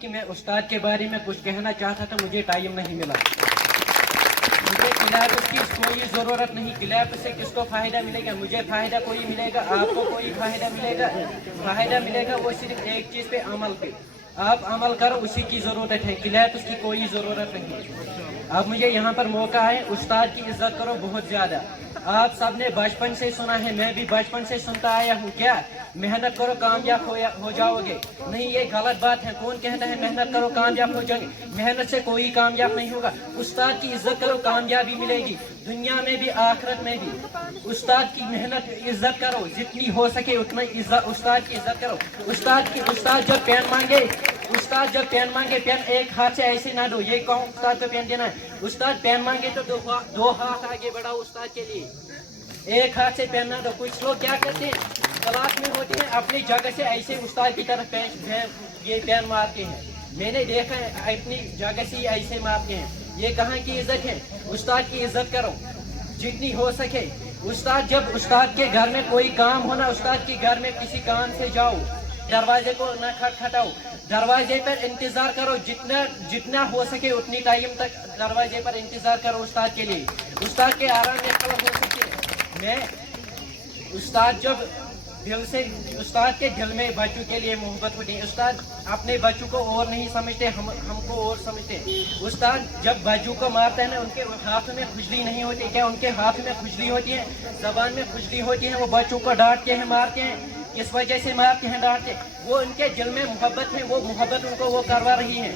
कि मैं उस्ताद के बारे में कुछ कहना चाहता था, मुझे टाइम नहीं मिला। मुझे क्लैप की कोई ज़रूरत नहीं। क्लैप से किसको फ़ायदा मिलेगा? मुझे फ़ायदा कोई मिलेगा, आपको कोई फ़ायदा मिलेगा? फ़ायदा मिलेगा वो सिर्फ एक चीज़ पे, अमल पे। आप अमल करो, उसी की ज़रूरत है, क्लैप की कोई ज़रूरत नहीं। अब मुझे यहाँ पर मौका है, उस्ताद की इज्जत करो बहुत ज़्यादा। आप सब ने बचपन से सुना है, मैं भी बचपन से सुनता आया हूँ, क्या मेहनत करो कामयाब हो जाओगे? नहीं, ये गलत बात है। कौन कहता है मेहनत करो कामयाब हो जाओगे? मेहनत से कोई कामयाब नहीं होगा। उस्ताद की इज्जत करो, कामयाबी मिलेगी दुनिया में भी आखिरत में भी। उस्ताद की मेहनत इज्जत करो, जितनी हो सके उतना उस्ताद की इज्जत करो। उस्ताद जब पेन मांगे, पेन एक हाथ से ऐसे ना दो, ये कौन उस्ताद को पेन देना है? उस्ताद पेन मांगे तो दो हाथ आगे बढ़ाओ उस्ताद के लिए, एक हाथ से पेन ना दो। कुछ लोग क्या करते हैं, क्लास में होते हैं, अपनी जगह से ऐसे उस्ताद की तरफ ये पेन मारते हैं। मैंने देखा है, अपनी जगह से ऐसे मारते हैं। ये कहाँ की इज्जत है? उस्ताद की इज्जत करो जितनी हो सके। जब उस्ताद के घर में कोई काम हो ना, उस्ताद के घर में किसी काम से जाओ, दरवाजे को न खटखटाओ, दरवाजे पर इंतजार करो, जितना हो सके उतनी टाइम तक दरवाजे पर इंतजार करो उस्ताद के लिए, उस्ताद के आराम में खबर हो सके। मैं उस्ताद के दिल में बच्चों के लिए मोहब्बत होती है। उस्ताद अपने बच्चों को और नहीं समझते, हमको और समझते हैं। उस्ताद जब बच्चों को मारते हैं ना, उनके हाथ में खुजली नहीं होती क्या? उनके हाथ में खुजली होती है, जबान में खुजली होती है। वो बच्चों को डांटते हैं, मारते हैं। किस वजह से मारते हैं, डांटते? वो उनके दिल में मोहब्बत है, वो मोहब्बत उनको वो करवा रही है।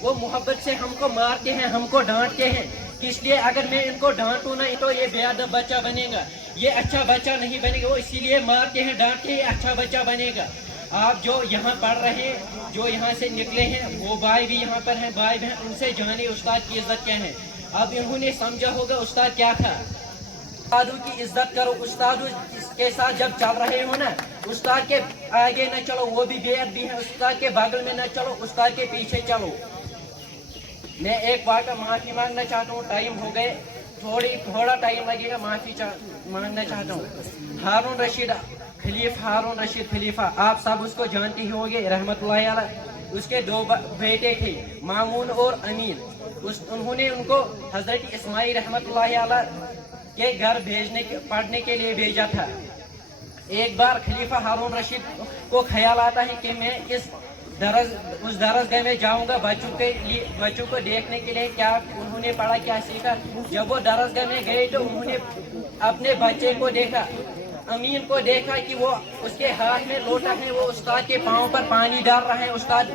वो मोहब्बत से हमको मारते हैं, हमको डांटते हैं। किस लिए? अगर मैं इनको डांटूं ना तो ये बेअदब बच्चा बनेगा, ये अच्छा बच्चा नहीं बनेगा। वो इसीलिए मारते हैं, डांटते हैं, अच्छा बच्चा बनेगा। आप जो यहाँ पढ़ रहे हैं, जो यहाँ से निकले हैं, वो भाई भी यहाँ पर हैं, भाई बहन, उनसे जाने उस्ताद की इज्जत क्या है। अब इन्होंने समझा होगा उस्ताद क्या था। उस्तादों की इज्जत करो। उस्ताद के साथ जब चल रहे हो ना, उस्ताद के आगे न चलो, वो भी बेअदबी है। उस्ताद के बगल में न चलो, उस्ताद के पीछे चलो। मैं एक बार का माफी मांगना चाहता हूँ, टाइम हो गए, थोड़ा टाइम लगेगा, माफी मांगना चाहता हूँ। हारून रशीद खलीफा, आप सब उसको जानते ही होंगे, रहमतुल्लाह अलैह। उसके दो बेटे थे, मामून और अमीन। उन्होंने उनको हजरत इस्माइल रहमतुल्लाह अलैह के घर पढ़ने के लिए भेजा था। एक बार खलीफा हारून रशीद को ख्याल आता है कि मैं उस दरसगाह में जाऊंगा बच्चों को देखने के लिए, क्या उन्होंने पढ़ा, क्या सीखा। जब वो दरसगाह में गए तो उन्होंने अपने बच्चे को देखा, अमीन को देखा कि वो उसके हाथ में लोटा है, वो उस्ताद के पाँव पर पानी डाल रहा है, उस्ताद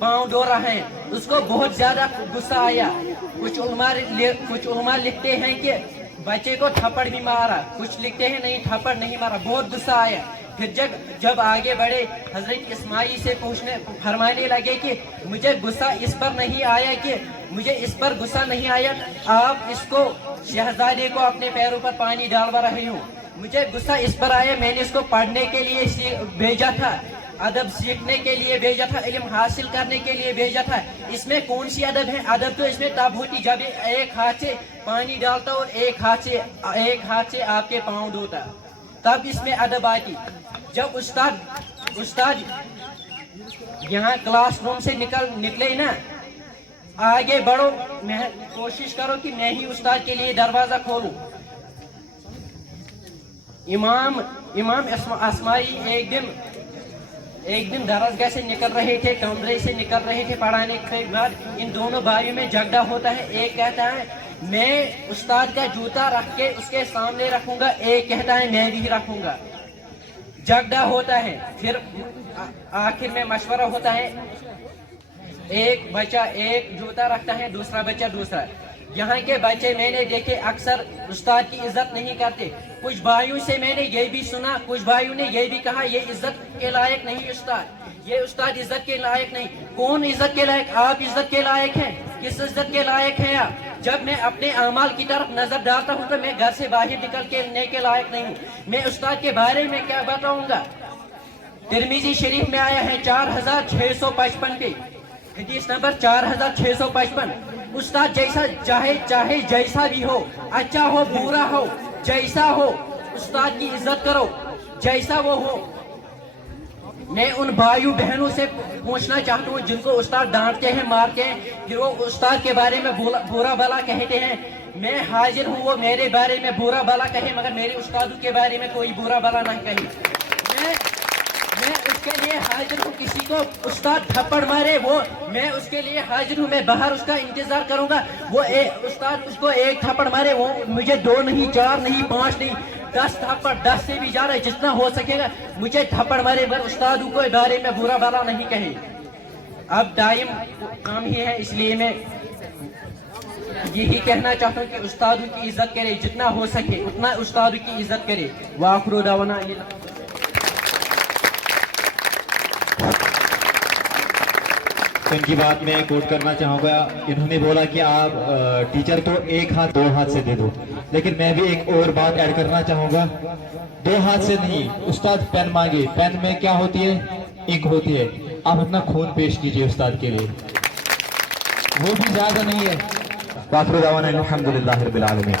पाँव धो रहा है। उसको बहुत ज्यादा गुस्सा आया। कुछ उलमा लिखते हैं कि बच्चे को थप्पड़ भी मारा, कुछ लिखते हैं नहीं, थप्पड़ नहीं मारा। बहुत गुस्सा आया। फिर जब आगे बढ़े, हजरत इस्माइल से फरमाने लगे कि मुझे गुस्सा इस पर नहीं आया, आप इसको शहजादे को अपने पैरों पर पानी डालवा रहे हो। मुझे गुस्सा इस पर आया, मैंने इसको पढ़ने के लिए भेजा था, अदब सीखने के लिए भेजा था, इल्म हासिल करने के लिए भेजा था। इसमें कौन सी अदब है? अदब तो इसमें तब होती जब एक हाथ से पानी डालता और एक हाथ से आपके पाँव धोता, तब इसमें अदब आती। जब उस्ताद यहाँ क्लासरूम से निकले ना, आगे बढ़ो, कोशिश करो कि मैं ही उस्ताद के लिए दरवाजा खोलूं। इमाम अस्माई एक दिन दरसगाह से निकल रहे थे, कमरे से निकल रहे थे पढ़ाने के बाद। इन दोनों भाइयों में झगड़ा होता है। एक कहता है मैं उस्ताद का जूता रख के उसके सामने रखूंगा, एक कहता है मैं भी रखूंगा। झगड़ा होता है। फिर आखिर में मशवरा होता है, एक बच्चा एक जूता रखता है, दूसरा बच्चा दूसरा। यहाँ के बच्चे मैंने देखे अक्सर उस्ताद की इज्जत नहीं करते। कुछ भाइयों से मैंने ये भी सुना, कुछ भाइयों ने ये भी कहा ये इज्जत के लायक नहीं उस्ताद, ये उस्ताद इज्जत के लायक नहीं। कौन इज्जत के लायक? आप इज्जत के लायक हैं। किस इज्जत के लायक हैं आप? जब मैं अपने अमाल की तरफ नजर डालता हूँ तो मैं घर से बाहर निकलने के लायक नहीं हूँ। मैं उस्ताद के बारे में क्या बताऊंगा? तिरमिजी शरीफ में आया है 4655 पे, हदीस नंबर 4655। उस्ताद जैसा चाहे जैसा भी हो, अच्छा हो बुरा हो, जैसा हो, उस्ताद की इज्जत करो, जैसा वो हो। मैं उन भाइयों बहनों से पूछना चाहता हूँ जिनको उस्ताद डांटते हैं, मारते हैं, फिर वो उस्ताद के बारे में बुरा भला कहते हैं। मैं हाजिर हूँ वो मेरे बारे में बुरा भला कहे मगर मेरे उस्तादों के बारे में कोई बुरा भला नहीं कहे। मैं उसके लिए हाजिर हूँ। किसी को उस्ताद थप्पड़ मारे वो मैं उसके लिए हाजिर हूँ। मैं बाहर उसका इंतजार करूंगा। वो उस्ताद उसको एक थप्पड़ मारे, वो मुझे 2 नहीं, 4 नहीं, 5 नहीं, 10 थप्पड़, 10 से भी ज्यादा जितना हो सकेगा मुझे थप्पड़ मारे मगर उस्तादों को बारे में बुरा भला नहीं कहे। अब टाइम कम ही है इसलिए मैं यही कहना चाहता हूँ कि उस्तादों की इज्जत करे, जितना हो सके उतना उस्तादों की इज्जत करे। वाखिरु दावाना। इनकी बात में कोट करना चाहूँगा। इन्होंने बोला कि आप टीचर को 1 हाथ 2 हाथ से दे दो, लेकिन मैं भी एक और बात ऐड करना चाहूँगा। 2 हाथ से नहीं, उस्ताद पेन मांगे, पेन में क्या होती है? इंक होती है। आप अपना खून पेश कीजिए उस्ताद के लिए, वो भी ज्यादा नहीं है। वाखिरु दावाना अल्हम्दुलिल्लाहि रब्बिल आलमीन।